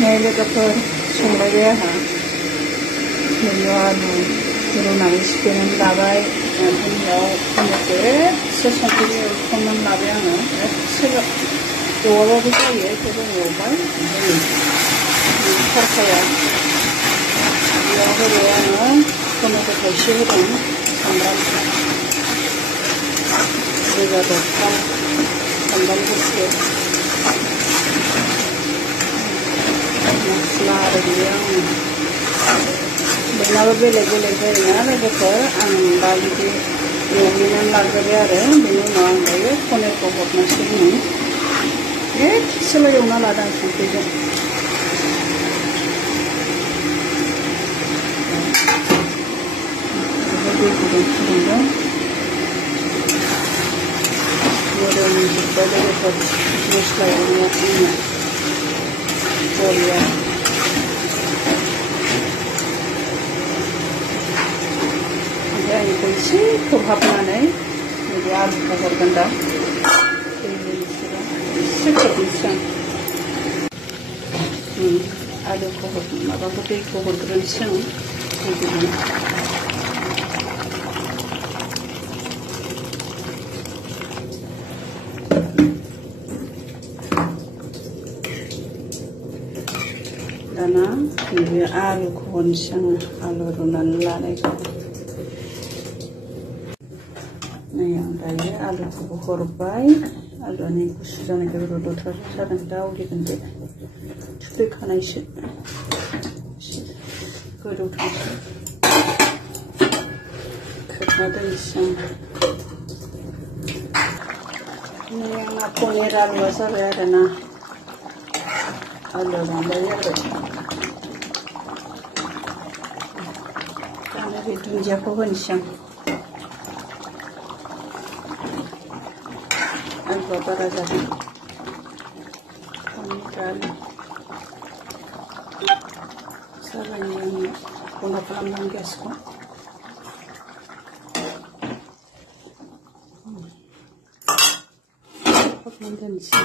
नै लोगोफोर संलायबाय आंहा नैयाव आलु रुनानै सिफ्लेनानै लाबाय ओमफ्राय बेयाव टमेट' एसे संख्रि एवखांनानै लाबाय आङो एसे एवाबाबो जायो थेवबो एवबाय ओमफ्राय खरखाया बेयाव होबाय आङो टमेट' थाइसे होदों सामब्राम गोजा दरथाम सामब्राम गुफुर मस्ला आरो बेयो आङो बयनाबो बेलेग बेलेग जायोना लोगोफोर आं दा बिदि एवग्लिनानै लाग्रोबाय आरो बेनि उनाव आं दायो पनिरखौ हरनोसै एसेल' एवना लादों संख्रिजों दै गुदुं फुदुंदों मोदोमजोब्बाय लोगोफोर मस्ला एवनाया आंना बरिया ओमफ्राय आं बेखौ एसे खोबहाबनानै नैबे आलुखौ हरगोन दा एसे खोबनोसै आं आलुखौ माबाखौ दैखौ हरग्रोनोसै आं दै गुदुं दाना नैबे आलुखौ हरनोसै आङो आलु रुनानै लानायखौ नै आं दायो आलुखौबो हरबाय आलुआनि गुसु जानायखौ रुद'थार जादों दा उलिगोन बे थुफ्लेखानायसो गोदौथोंसै खोबना दोननोसै आं नै आंना पनिर आलुआ जाबाय आरोना आलु रानबाय आरो दाना बे दुन्दियाखौ होनोसै आं आलुआ बारा जादों पनिर आलु जाबाय आङो बन्द खालामदों गेसखौ खोबनानै दोनसै